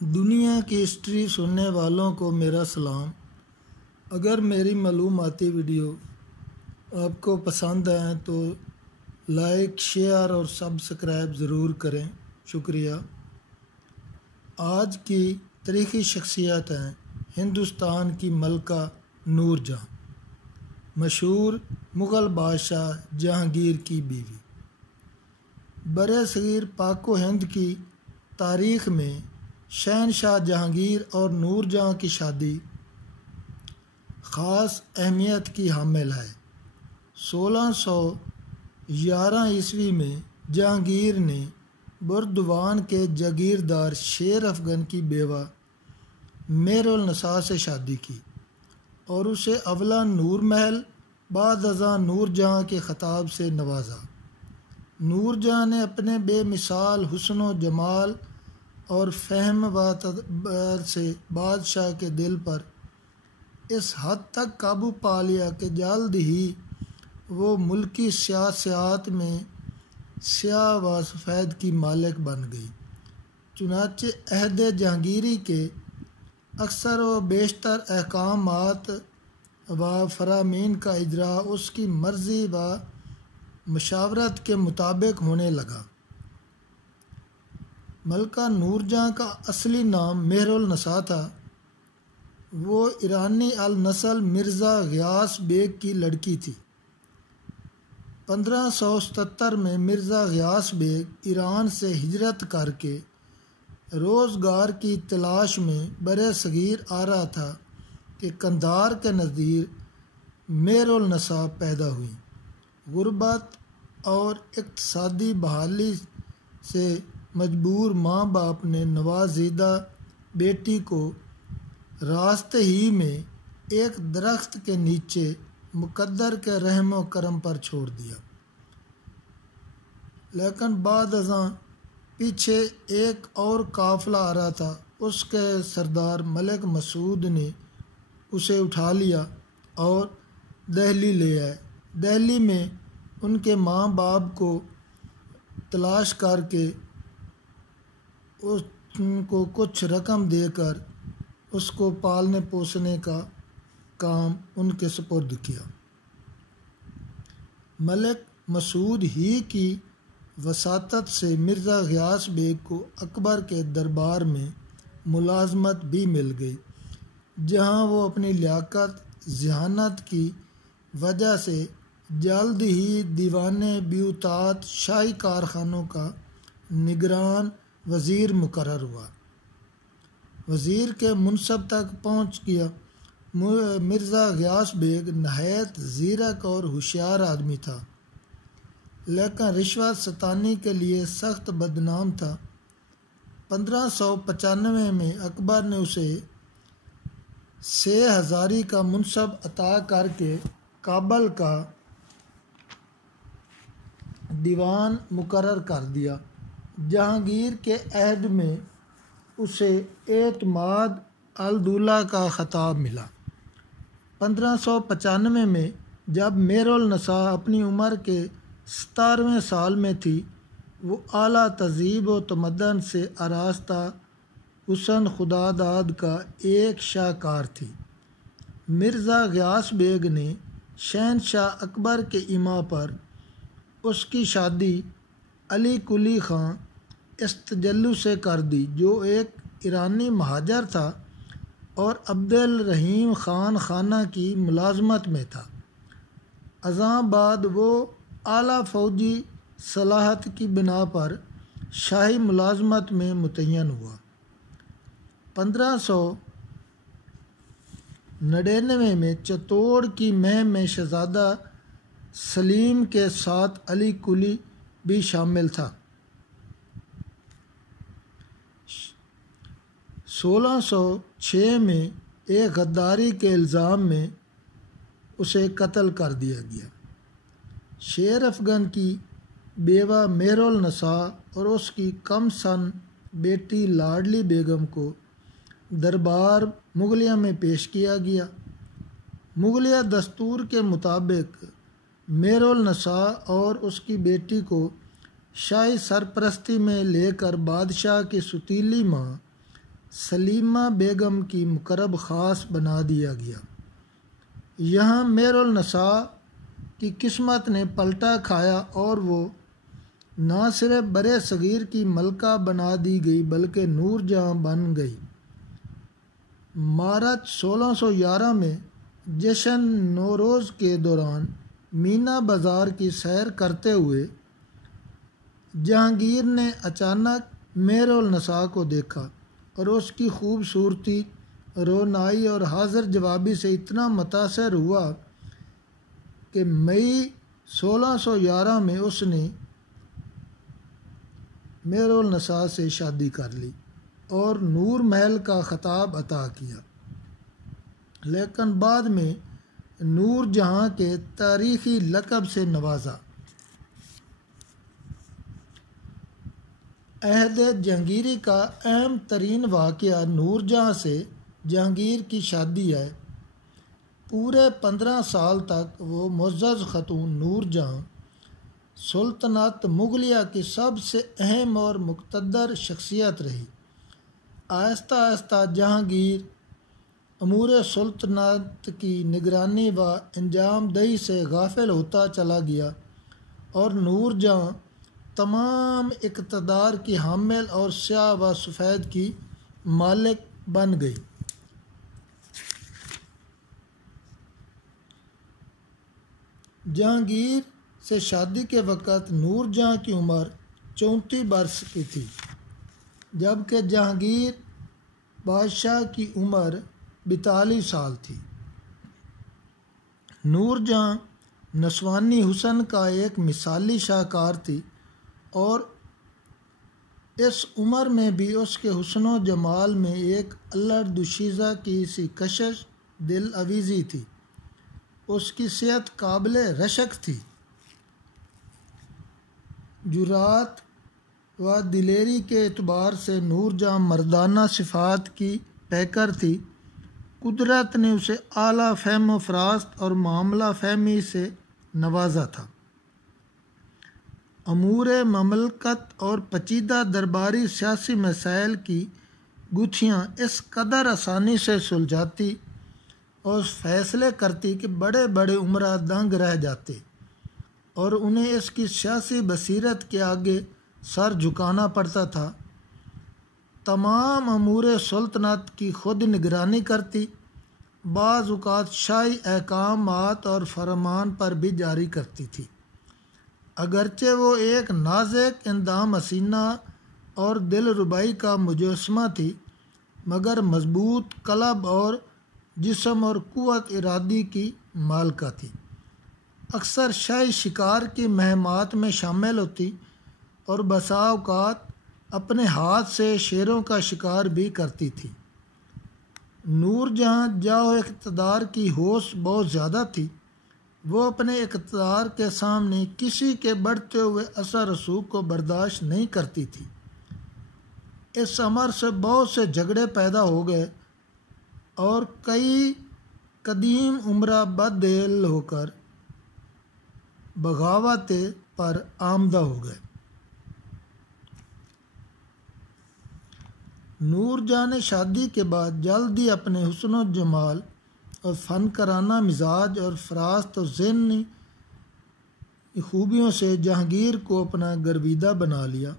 दुनिया की हिस्ट्री सुनने वालों को मेरा सलाम। अगर मेरी मालूमाती वीडियो आपको पसंद आए तो लाइक, शेयर और सब्सक्राइब ज़रूर करें। शुक्रिया। आज की तारीख़ी शख्सियत हैं हिंदुस्तान की मलका नूरजहाँ, मशहूर मुग़ल बादशाह जहांगीर की बीवी। बरसगीर पाक व हिंद की तारीख़ में शहनशाह जहांगीर और नूरजहाँ की शादी ख़ास अहमियत की हामिल है। 1611 ईस्वी में जहांगीर ने बुर्दवान के जागीरदार शेर अफगन की बेवा मेरुल नसा से शादी की और उसे अवला नूर महल बाद अज़ां नूरजहाँ के ख़िताब से नवाजा। नूरजहाँ ने अपने बेमिसाल हुस्न व जमाल और फ़हम व तदब्बर से बादशाह के दिल पर इस हद तक काबू पा लिया कि जल्द ही वो मुल्की सियासत में स्याह व सफ़ेद की मालिक बन गई। चुनाचे अहद जहांगीरी के अक्सर व बेशतर अहकामात व फरामीन का इजरा उसकी मर्ज़ी व मशावरत के मुताबिक होने लगा। मलका नूरजहाँ का असली नाम मेरुल नसा था। वो ईरानी अल नस्ल मिर्ज़ा ग़ियास बेग की लड़की थी। 1577 में मिर्ज़ा ग़ियास बेग ईरान से हिजरत करके रोज़गार की तलाश में बरसगीर आ रहा था कि कंधार के नज़दीक मेरुल नसा पैदा हुई। गुर्बत और इक़्तिसादी बहाली से मजबूर माँ बाप ने नवाज़ीदा बेटी को रास्ते ही में एक दरख्त के नीचे मुकद्दर के रहम व करम पर छोड़ दिया। लेकिन बाद अज़ां पीछे एक और काफ़िला आ रहा था। उसके सरदार मलिक मसूद ने उसे उठा लिया और दिल्ली ले आए। दिल्ली में उनके माँ बाप को तलाश करके उनको कुछ रकम देकर उसको पालने पोसने का काम उनके सुपुर्द किया। मलिक मसूद ही की वसातत से मिर्ज़ा ग़ियास बेग को अकबर के दरबार में मुलाजमत भी मिल गई, जहां वो अपनी लियाकत ज़हानत की वजह से जल्द ही दीवाने ब्यूतात शाही कारखानों का निगरान वज़ीर मुकर्रर हुआ। वज़ीर के मुनसब तक पहुँच गया। मिर्ज़ा ग़ियास बेग नहायत ज़ीरक और होशियार आदमी था, लेकिन रिश्वत सतानी के लिए सख्त बदनाम था। 1595 में अकबर ने उसे 6000 का मुनसब अता करके काबल का दीवान मुकर्रर कर दिया। जहांगीर के अहद में उसे एतमाद अल-दौला का ख़िताब मिला। 1595 में जब मेरुल नसा अपनी उम्र के 17वें साल में थी, वो आला तहज़ीब व तमद्दन से आरास्ता हुस्न खुदादाद का एक शाहकार थी। मिर्ज़ा ग़ियास बेग ने शहनशाह अकबर के इमा पर उसकी शादी अली कुली ख़ां इस्तजल्लु से कर दी, जो एक ईरानी महाजर था और अब्दुल रहीम ख़ान खाना की मुलाजमत में था। अज़ां बाद वो आला फ़ौजी सलाहत की बिना पर शाही मुलाजमत में मुतय्यन हुआ। 1599 में चित्तौड़ की महम में शहज़ादा सलीम के साथ अली कुली भी शामिल था। 1606 में एक गद्दारी के इल्ज़ाम में उसे कत्ल कर दिया गया। शेर अफगन की बेवा मेरुल नसा और उसकी कम सन बेटी लाडली बेगम को दरबार मुगलिया में पेश किया गया। मुगलिया दस्तूर के मुताबिक मेरुल नसा और उसकी बेटी को शाही सरपरस्ती में लेकर बादशाह की सुतीली माँ सलीमा बेगम की मुकर्रब ख़ास बना दिया गया। यहाँ मेरुलनसा की किस्मत ने पलटा खाया और वो न सिर्फ बरे सग़ीर की मलका बना दी गई बल्कि नूरजहाँ बन गई। मार्च 1611 में जश्न नौरोज़ के दौरान मीना बाज़ार की सैर करते हुए जहांगीर ने अचानक मेरुलनसा को देखा और उसकी खूबसूरती, रोनाई और हाजिर जवाबी से इतना मुतासर हुआ कि मई 1611 में उसने मेरुलनसा से शादी कर ली और नूर महल का खिताब अता किया, लेकिन बाद में नूर जहाँ के तारीख़ी लक़ब से नवाजा। अहद जहांगीरी का अहम तरीन वाक़या नूरजहाँ से जहांगीर की शादी है। पूरे 15 साल तक वो मुअज़्ज़ज़ ख़तून नूरजहाँ सुल्तनत मुग़लिया की सबसे अहम और मुक़्तदर शख्सियत रही। आहिस्ता आहिस्ता जहांगीर अमूर सुल्तनत की निगरानी व अंजाम दही से गाफिल होता चला गया और नूरजहाँ तमाम इक़्तिदार की हामिल और स्याह व सफ़ेद की मालिक बन गई। जहांगीर से शादी के वक़्त नूरजहाँ की उम्र 34 बरस की थी, जबकि जहांगीर बादशाह की उम्र 42 साल थी। नूरजहाँ नस्वानी हुस्न का एक मिसाली शाहकार थी और इस उम्र में भी उसके हुस्न जमाल में एक अल्लड़ दुशीज़ा की सी कशिश दिल अवीज़ी थी। उसकी सेहत काबिल रशक थी। जुरात व दिलेरी के एतबार से नूरजहाँ मर्दाना सिफ़ात की पैकर थी। कुदरत ने उसे आला फ़हम फ़रास्त और मामला फ़हमी से नवाजा था। अमूर ममलकत और पचीदा दरबारी सियासी मसाइल की गुत्थियाँ इस कदर आसानी से सुलझाती और फ़ैसले करती कि बड़े बड़े उमरा दंग रह जाते और उन्हें इसकी सियासी बसीरत के आगे सर झुकाना पड़ता था। तमाम अमूर सुल्तनत की खुद निगरानी करती, बाज़ औक़ात शाही अहकामात और फरमान पर भी जारी करती थी। अगरचे वो एक नाज़ुक इंदाम हसीना और दिल रुबाई का मुजस्समा थी, मगर मजबूत कलब और जिस्म और कुव्वत इरादी की मालिका थी। अक्सर शाही शिकार की महमात में शामिल होती और बसा औक़ात अपने हाथ से शेरों का शिकार भी करती थी। नूरजहाँ जाओ इक़्तिदार की होश बहुत ज़्यादा थी। वो अपने इक़्तिदार के सामने किसी के बढ़ते हुए असर रसूख को बर्दाश्त नहीं करती थी। इस अमर से बहुत से झगड़े पैदा हो गए और कई कदीम उम्रा बददिल होकर बगावत पर आमदा हो गए। नूरजहाँ ने शादी के बाद जल्द ही अपने हुस्न जमाल और फ़नकाराना मिजाज और फ़रास्त और ज़हनी खूबियों से जहांगीर को अपना गर्विदा बना लिया।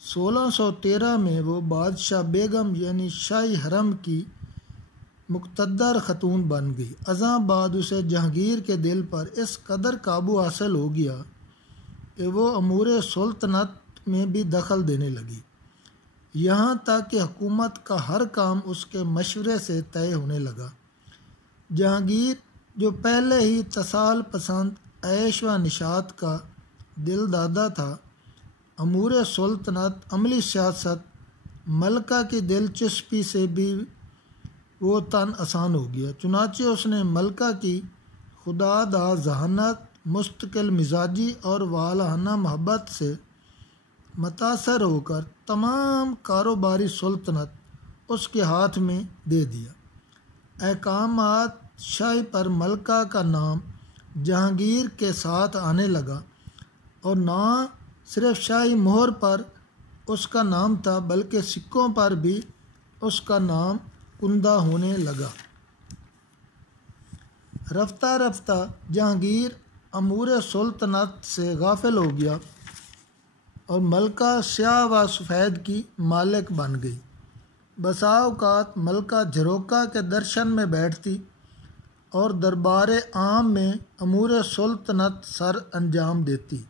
1613 में वो बादशाह बेगम यानी शाही हरम की मुक़्तदर ख़तून बन गई। अज़ां बाद उसे जहांगीर के दिल पर इस कदर काबू हासिल हो गया कि वो अमूर सुल्तनत में भी दखल देने लगी, यहाँ तक कि हुकूमत का हर काम उसके मशवरे से तय होने लगा। जहांगीर, जो पहले ही तसाल पसंद, ऐश व निशात का दिल दादा था, अमूर सुल्तनत, अमली सियासत, मलका की दिलचस्पी से भी वो तन आसान हो गया। चुनाचे उसने मलका की खुदादा जहानत, मुस्तकिल मिजाजी और वालाना मोहब्बत से मुतासर होकर तमाम कारोबारी सुल्तनत उसके हाथ में दे दिया। अहकामात शाही पर मलका का नाम जहांगीर के साथ आने लगा और ना सिर्फ शाही मोहर पर उसका नाम था बल्कि सिक्कों पर भी उसका नाम कुंदा होने लगा। रफ्ता रफ्ता जहांगीर अमूर सुल्तनत से गाफिल हो गया और मलका स्याह व सफ़ेद की मालिक बन गई। बसा औक़ात मलका झरोका के दर्शन में बैठती और दरबार आम में अमूर सुल्तनत सर अंजाम देती।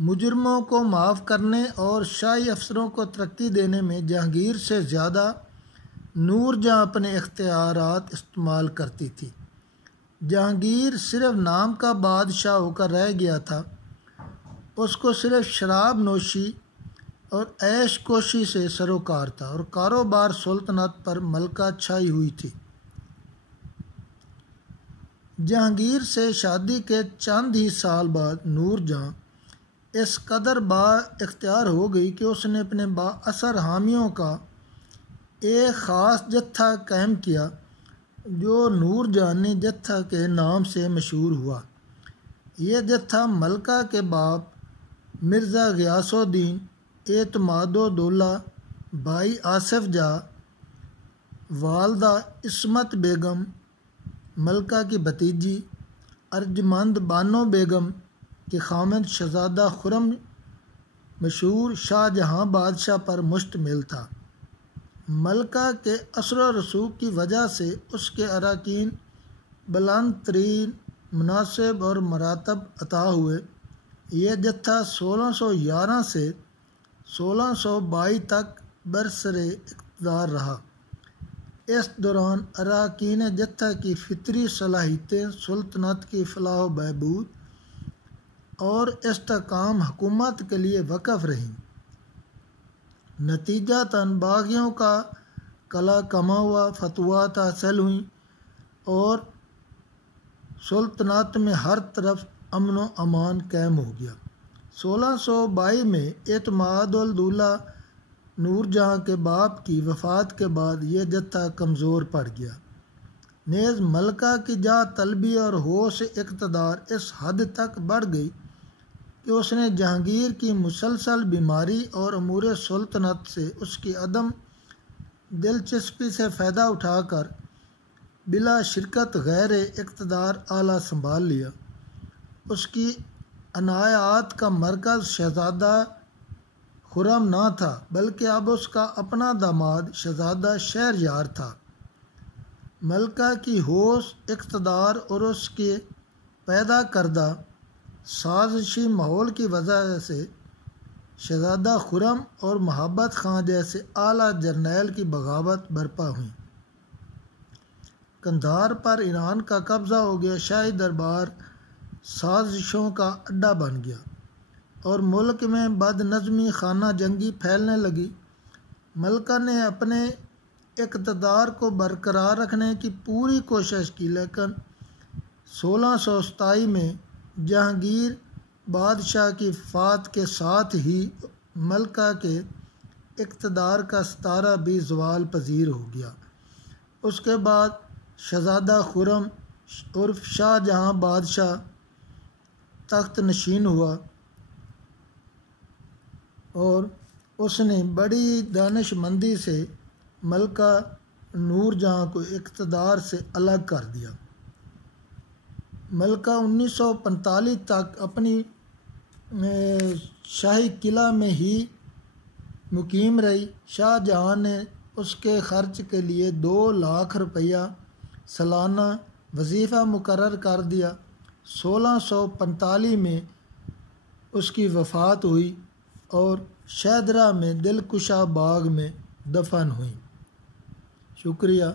मुजरमों को माफ़ करने और शाही अफसरों को तरक्की देने में जहांगीर से ज़्यादा नूरजहाँ अपने इख्तियारात इस्तेमाल करती थी। जहांगीर सिर्फ नाम का बादशाह होकर रह गया था। उसको सिर्फ शराब नोशी और ऐश कोशी से सरोकार था और कारोबार सुल्तनत पर मलका छाई हुई थी। जहांगीर से शादी के चंद ही साल बाद नूरजहाँ इस कदर बा इख्तियार हो गई कि उसने अपने बाअसर हामियों का एक ख़ास जत्था कायम किया जो नूरजहानी जत्था के नाम से मशहूर हुआ। यह जत्था मलका के बाप मिर्ज़ा ग़ियासुद्दीन एतमादुद्दौला भाई आसिफ जा, वालदा इस्मत बेगम मलका की भतीजी अर्जमंद बानो बेगम के खामिद शहज़ादा खुर्रम मशहूर शाहजहाँ बादशाह पर मुश्तमिल था। मलका के असर व रसूख की वजह से उसके अरकान बुलंद तरीन मुनासिब और मरातब अता हुए। यह जत्था 1611 से 1622 तक बरसरे इक़्तिदार रहा। इस दौरान अरकान जत्था की फितरी सलाहियतें सुल्तनत की फलाह व बहबूद और इस्तेहकाम हुकूमत के लिए वक़फ़ रहीं। नतीजतन बागियों का कला कमा हुआ फतवात हासिल हुई और सुल्तनत में हर तरफ अमन व अमान कायम हो गया। 1622 में एतमादुद्दौला नूरजहाँ के बाप की वफ़ात के बाद यह जत्था कमज़ोर पड़ गया। नेज़ मलका की जा तलबी और होश इक़्तिदार इस हद तक बढ़ गई कि उसने जहांगीर की मुसलसल बीमारी और अमूर सुल्तनत से उसकी अदम दिलचस्पी से फ़ायदा उठाकर बिला शिरकत गैर इक़्तिदार आला संभाल लिया। उसकी अनायात का मरकज़ शहज़ादा खुर्रम ना था बल्कि अब उसका अपना दामाद शहज़ादा शहरयार था। मलका की होश इक़्तिदार और उसके पैदा करदा साजिशी माहौल की वजह से शहज़ादा खुर्रम और मोहब्बत खां जैसे आला जर्नैल की बगावत बर्पा हुई। कंधार पर ईरान का कब्ज़ा हो गया। शाही दरबार साजिशों का अड्डा बन गया और मुल्क में बदनज़मी खाना जंगी फैलने लगी। मलका ने अपने इक़्तिदार को बरकरार रखने की पूरी कोशिश की, लेकिन 1627 में जहांगीर बादशाह की वफ़ात के साथ ही मलका के इक़्तिदार का सितारा भी ज़वाल पजीर हो गया। उसके बाद शहज़ादा खुर्रम उर्फ शाहजहाँ बादशाह तख्त नशीन हुआ और उसने बड़ी दानिशमंदी से मलका नूरजहाँ को इक़्तिदार से अलग कर दिया। मलका 1945 तक अपनी शाही किला में ही मुकीम रही। शाहजहाँ ने उसके खर्च के लिए 2 लाख रुपया सालाना वजीफ़ा मुकर्रर कर दिया। 1645 में उसकी वफ़ात हुई और शहदरा में दिलकुशा बाग में दफन हुई। शुक्रिया।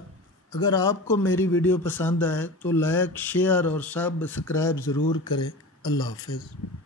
अगर आपको मेरी वीडियो पसंद आए तो लाइक, शेयर और सब्सक्राइब ज़रूर करें। अल्लाह हाफ़िज़।